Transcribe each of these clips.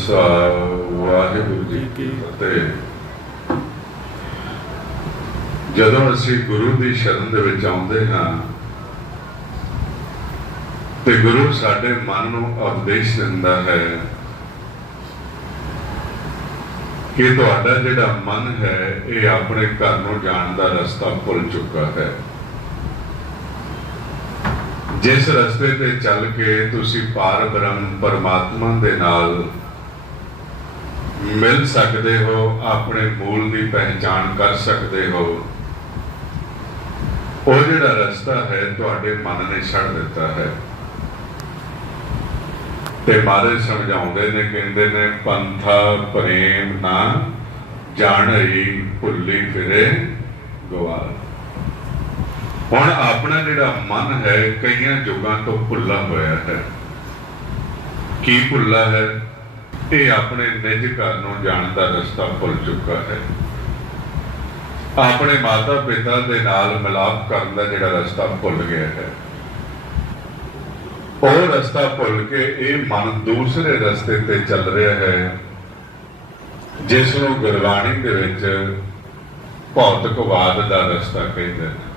ਖਾਲਸਾ ਵਾਹਿਗੁਰੂ ਜੀ ਕੀ ਫਤਿਹ। ਜਦੋਂ ਅਸੀਂ ਗੁਰੂ ਦੀ ਸ਼ਰਨ ਦੇ ਵਿੱਚ ਆਉਂਦੇ ਹਾਂ, ਤੇ ਗੁਰੂ ਸਾਡੇ ਮਨ ਨੂੰ ਉਪਦੇਸ਼ ਦਿੰਦਾ ਹੈ ਕਿ ਤੁਹਾਡਾ ਜਿਹੜਾ ਮਨ ਹੈ, ਇਹ ਆਪਣੇ ਘਰ ਨੂੰ ਜਾਣ ਦਾ ਰਸਤਾ ਭੁੱਲ ਚੁੱਕਾ ਹੈ। ਜਿਸ ਰਸਤੇ ਤੇ ਚੱਲ ਕੇ ਤੁਸੀਂ ਪਾਰ ਬ੍ਰਹਮ ਪਰਮਾਤਮਾ ਦੇ ਨਾਲ ਮਿਲ ਸਕਦੇ ਹੋ, ਆਪਣੇ ਮੂਲ ਦੀ ਪਹਿਚਾਣ ਕਰ ਸਕਦੇ ਹੋ। ਉਹ ਜਿਹੜਾ ਰਸਤਾ ਹੈ, ਤੁਹਾਡੇ ਮਨ ਨੇ ਛੱਡ ਦਿੱਤਾ ਹੈ। ਤੇ ਮਾਰੇ ਸਮਝਾਉਂਦੇ ਨੇ, ਕਹਿੰਦੇ ਨੇ, ਪੰਥਾ ਪ੍ਰੇਮ ਨਾ ਜਾਣਈ ਭੁੱਲੀ ਫਿਰੇ ਗਵਾਰ ਹੁਣ ਆਪਣਾ ਜਿਹੜਾ ਮਨ ਹੈ, ਕਈਆਂ ਯੁੱਗਾਂ ਤੋਂ ਭੁੱਲਾ ਹੋਇਆ ਹੈ। ਕੀ ਭੁੱਲਾ ਹੈ? ਇਹ ਆਪਣੇ ਨਿਜ ਘਰ ਨੂੰ ਜਾਣ ਦਾ ਰਸਤਾ ਭੁੱਲ ਚੁੱਕਾ ਹੈ। ਆਪਣੇ ਮਾਤਾ ਪਿਤਾ ਦੇ ਨਾਲ ਮਿਲਾਪ ਕਰਨ ਦਾ ਜਿਹੜਾ ਰਸਤਾ ਭੁੱਲ ਗਿਆ ਹੈ। ਉਹ ਰਸਤਾ ਭੁੱਲ ਕੇ ਇਹ ਮਨ ਦੂਸਰੇ ਰਸਤੇ ਤੇ ਚੱਲ ਰਿਹਾ ਹੈ ਜਿਸ ਨੂੰ ਗੁਰਬਾਣੀ ਦੇ ਵਿੱਚ ਭੌਤਿਕਵਾਦ ਦਾ ਰਸਤਾ ਕਹਿੰਦੇ ਨੇ।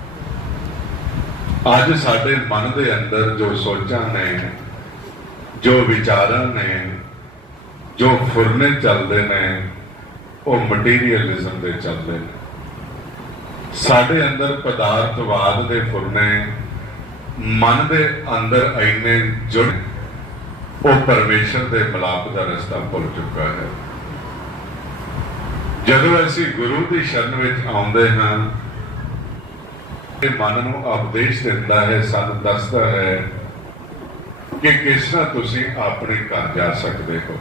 ਅੱਜ ਸਾਡੇ ਮਨ ਦੇ ਅੰਦਰ ਜੋ ਸੋਚਾਂ ਨੇ, ਜੋ ਵਿਚਾਰਾਂ ਨੇ ਜੋ ਫੁਰਨੇ ਚੱਲਦੇ ਨੇ, ਉਹ ਮਟੀਰੀਅਲਿਜ਼ਮ ਦੇ ਚੱਲਦੇ ਨੇ। ਸਾਡੇ ਅੰਦਰ ਪਦਾਰਥਵਾਦ ਦੇ ਫੁਰਨੇ ਮਨ ਦੇ ਅੰਦਰ ਇੰਨੇ ਜੁੜ ਉਹ ਪਰਮੇਸ਼ਰ ਦੇ ਮਿਲਾਪ ਦਾ ਰਸਤਾ ਭੁੱਲ ਚੁੱਕਾ ਹੈ। ਜਦੋਂ ਅਸੀਂ ਗੁਰੂ ਦੀ ਸ਼ਰਨ ਵਿੱਚ ਆਉਂਦੇ ਹਾਂ, ਤੇ ਮਨ ਨੂੰ ਉਪਦੇਸ਼ ਦਿੰਦਾ ਹੈ, ਸਾਨੂੰ ਦੱਸਦਾ ਹੈ ਕਿ ਕਿਸ ਤਰ੍ਹਾਂ ਤੁਸੀਂ ਆਪਣੇ ਘਰ ਜਾ ਸਕਦੇ ਹੋ।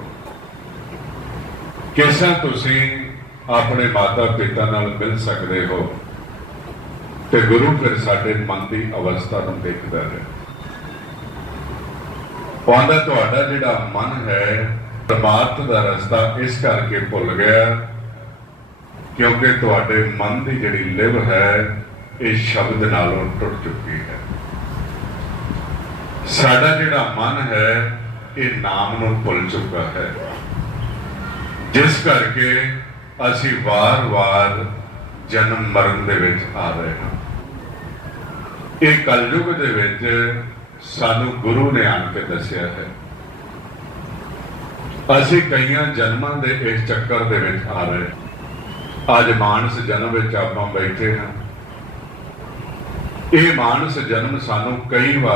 ਕਿਸ ਤੁਸੀਂ ਆਪਣੇ ਮਾਤਾ ਪਿਤਾ ਨਾਲ ਮਿਲ ਸਕਦੇ ਹੋ ਤੇ ਗੁਰੂ ਫਿਰ ਸਾਡੇ ਮਨ ਦੀ ਅਵਸਥਾ ਨੂੰ ਦੇਖਦਾ ਹੈ ਉਹਦਾ ਤੁਹਾਡਾ ਜਿਹੜਾ ਮਨ ਹੈ ਪਰਮਾਰਥ ਦਾ ਰਸਤਾ ਇਸ ਕਰਕੇ ਭੁੱਲ ਗਿਆ ਕਿਉਂਕਿ ਤੁਹਾਡੇ ਮਨ ਦੀ ਜਿਹੜੀ ਲਿਵ ਹੈ, ਇਹ ਸ਼ਬਦ ਨਾਲੋਂ ਟੁੱਟ ਚੁੱਕੀ ਹੈ। ਸਾਡਾ ਜਿਹੜਾ ਮਨ ਹੈ, ਇਹ ਨਾਮ ਨੂੰ ਭੁੱਲ ਚੁੱਕਾ ਹੈ। ਜਿਸ ਕਰਕੇ ਅਸੀਂ ਵਾਰ-ਵਾਰ ਜਨਮ ਮਰਨ ਦੇ ਵਿੱਚ ਆ ਰਹੇ ਹਾਂ। ਇਹ ਕਲਯੁਗ ਦੇ ਵਿੱਚ ਸਾਨੂੰ ਗੁਰੂ ਨੇ ਆਣ ਕੇ ਦੱਸਿਆ ਹੈ। ਅਸੀਂ ਕਈਆਂ ਜਨਮਾਂ ਦੇ ਇਸ ਚੱਕਰ ਦੇ ਵਿੱਚ ਆ ਰਹੇ ਅੱਜ ਮਾਨਸ ਜਨਮ ਵਿੱਚ ਆਪਾਂ ਬੈਠੇ ਹਾਂ। ਇਹ ਮਾਨਸ ਜਨਮ ਸਾਨੂੰ ਕਈ ਵਾਰ